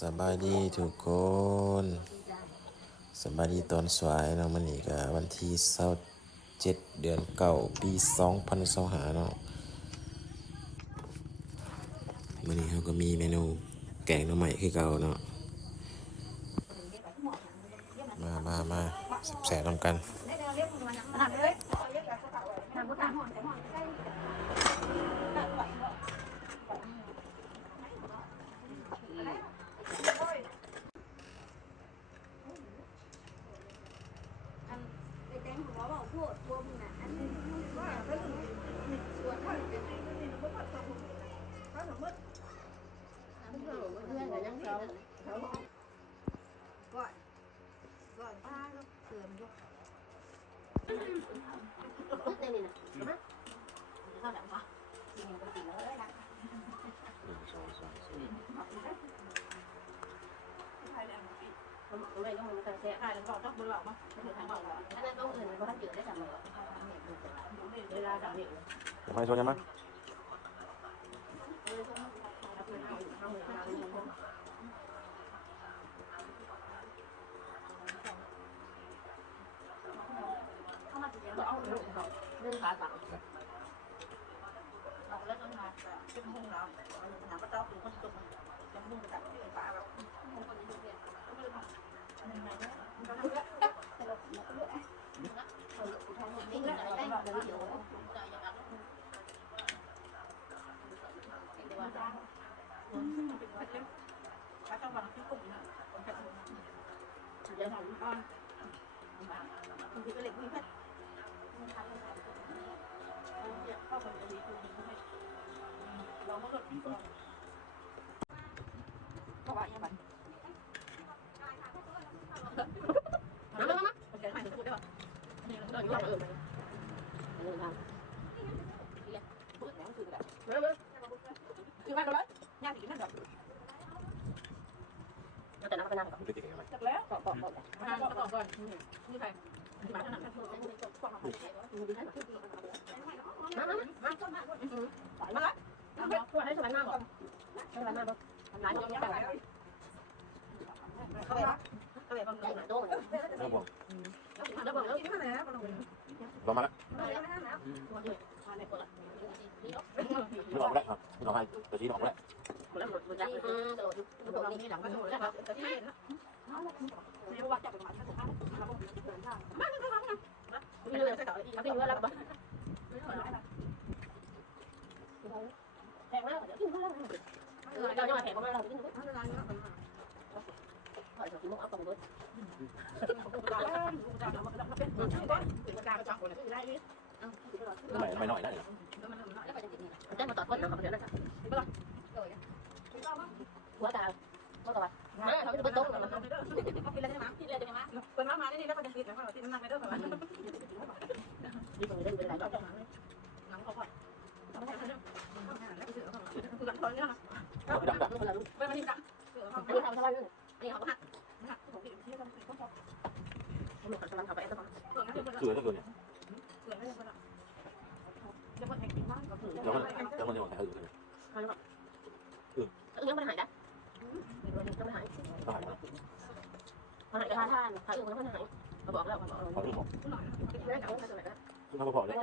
สบายดีทุกคนสบายดีตอนสวยเนาะมันนี่ก็วันที่เศร้าเจ็ดเดือนเก่าปีสองพันสองหาเนาะมันนี้เขาก็มีเมนูแกงหน่อไม้คือเก่าเนาะมามามาแสบๆนำกัน nè. Đúng không sao đậm hả chị nhiều cái gì đấy đậm sao sao sao tụi này có mình cần xe ai là vào tóc bơ lọ mà anh em có người có hết chữa để làm lọ. Đây là đặc biệt phải số nhá má. Hãy subscribe nên phải bạn bạn lên trong nhà trong hung nào bắt đầu cũng không trong hung cả cái chuyện bà không có gì được việc không được Hãy subscribe cho kênh Ghiền Mì Gõ Để không bỏ lỡ những video hấp các bạn nha bạn Hả? Hả? Hả? Cái này được phụ đấy bạn Đợi như vậy Đợi như vậy Chắc là nó có cái nào rồi Chắc léo Còn còn còn Còn còn còn Như thế này มนะ เดี๋ยวทำอ่อน บางทีก็เล็กวิ่งแค่ เข้าไปจะมีคนดีเขาให้ เราก็แบบก็ว่าอย่างนั้น มามามา มันจะให้พูดได้ป่ะนี่เรา เดิน เดิ อยู่ น หลัง เอ เอ อ อเดินทาง พูดแล้วคือแบบ มามา คือว่าเราแล้วย่างถึงนั่นแบบ แต่น้ำไปนั่งก่อน ดูติดๆกันไหม จากแล้ว ก่อนก่อนก่อน มาก่อนก่อนนี่ใครมาขนาดนั้น มามามา มาละ ช่วยให้สบายมากก่อนให้สบายมากก่อนทำร้ายน้องยังไง เข้าไปเข้าไปบาง ใหญ่ ใหญ่ หนาโต้เลย ครับผม แล้วบอกแล้ว ที่นั่นนะ รอมาแล้ว ตัวด้วยพาในคนละนี่เนาะ ไม่ออกแล้วครับไม่ออกให้ตัวชี้ออกแล้ว หมดแล้วหมดหมดแล้วอืมตลอดอยู่ตลอดนี่หลัง มา ก็ ดู หมด แล้ แล้ว ว ครับแต่ที่เห็นนะไม่รู้ว่าจับเป็นหมาถ้าถูกฆ่าเราก็เดินทางมาไม่ไม่ไม่ไม่ ไม่รู้เลยจะต่ออีกแล้วไม่รู้แล้วบ้าง ไม่ถอยไม่ แพงมากเดี๋ยวกินข้าวเออเราจะมาแพงก็ไม่เรากินด้วย ไม่เป็นไรเนาะ ถอยจากที่มุกเอาตรงด้วย กูจ่ายแล้ว mày nói đấy นี่ตรงนี้ได้อยู่เป็นหลายรอบหลังเขาก่อนไม่ได้แล้วคือหลังตอนนี้นะดังดังไม่ไม่ดังไม่ทำอะไรเลยนี่เขาหักหักผมผิดที่ทำผิดก็พอผมหลุดจากลังเขาไป่ล้วสวยแล้วสวยสวยไม่ได้แล้วเดี๋ยวมันแข็งมากก็คือเดี๋ยวมันเดี๋ยวมันจะหายเขาอยู่ใช่ไหมใช่ป่ะอือเรื่องมันหายได้มันหายหายมันหายท่าท่านถ้าอื่นมันก็หายมาบอกแล้วมาบอกเรา คุณมาบอกเลย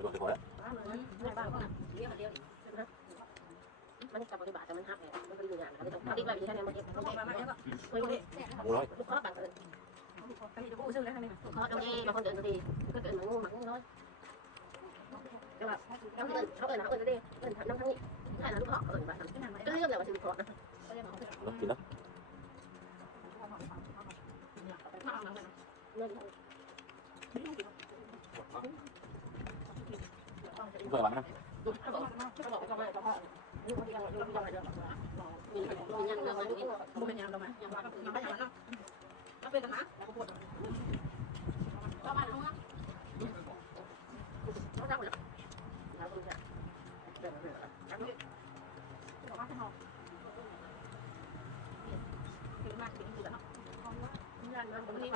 ดูสิพอแล้วมันจะบริบาติแต่มันห้าเลยมันไปดูงานมันแต้องทำดีมากที่แค่ไหนมันเก็บมันก็ไม่ากแล้วก็ไม่ได้หมูร้อยลูกค้าต่างกันลูกค้าตรงนี้บางคนเดินตรงนี้ก็เดิดหมางูหมางูน้อยแต่แบบเขาเดินเขาเดินเขาเดินตรงนี้เดินทาน้ำทั้งนี้ถ้าเราลูกค้าเดินมาทำก็เรื่องเลยว่าชีวิตเขา lucky lắm vừa bạn ăn mình nhận là mình đúng một mình nhận đâu mà nó bây giờ nó nó bây giờ nó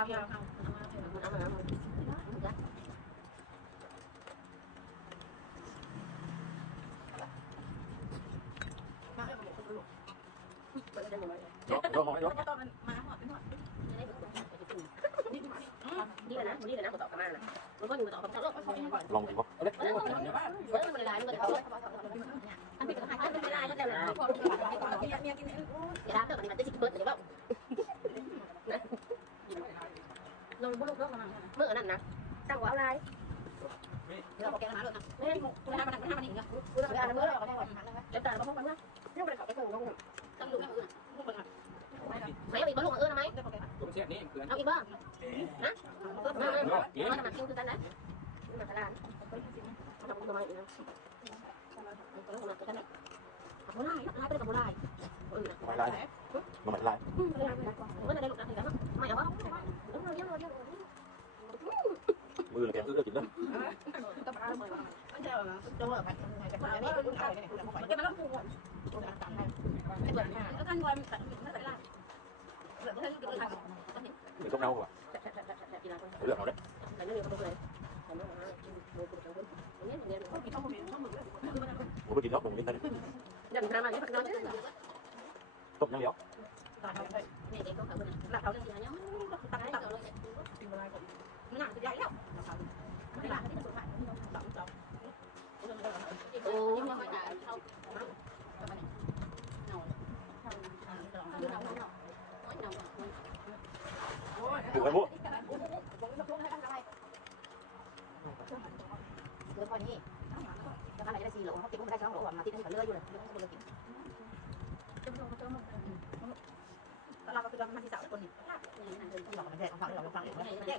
không không không không không không đó đó hỏi đó lòng mình không ลูกเมื่อนั้นนะตั้งหัวอะไรเราบอกเราแกมาเลยนะไม่ให้คุณน้ามันมันห้ามันหนีเนาะคุณน้ามันเมื่อเราก็ได้มดเดี๋ยต่เราบ้องมันนะยังไม่ได้ขับไปเพิ่มลงตั้งลูกนั่งอื่นลูกคนขับไหนเอาอีกบ้างลูกเออทำไมตุ้มเสียนี่เพื่อนเอาอีกบ้างนะมาเลยมาเทำกินคือกันนะมาตลาดทำกุ้งทำไมอีกนะก็ต้องมากันนะโบราณร้ายไปเลยกับโบราณโบราณโบราณโบราณโบราณไม่ได้หลุดนะถึงแล้วไม่เอาบ้าง mưa là kèm ướt đó chị đó. Không nâu à thử lần nào đấy? Ủa có chị góp cùng đi ta đi Tụt nhau vậy Lạc đầu cho chị hả nhóm Tặng lại đủ hai mua được thôi nhỉ cái này là gì lỗ không tìm cũng ra sao lỗ mà tìm phải lưỡi vô rồi lưỡi không được kiếm trong trong trong trong tao lao vào cái con mắt thì tạo được con gì cái này là đường mình về không là lỗ phẳng để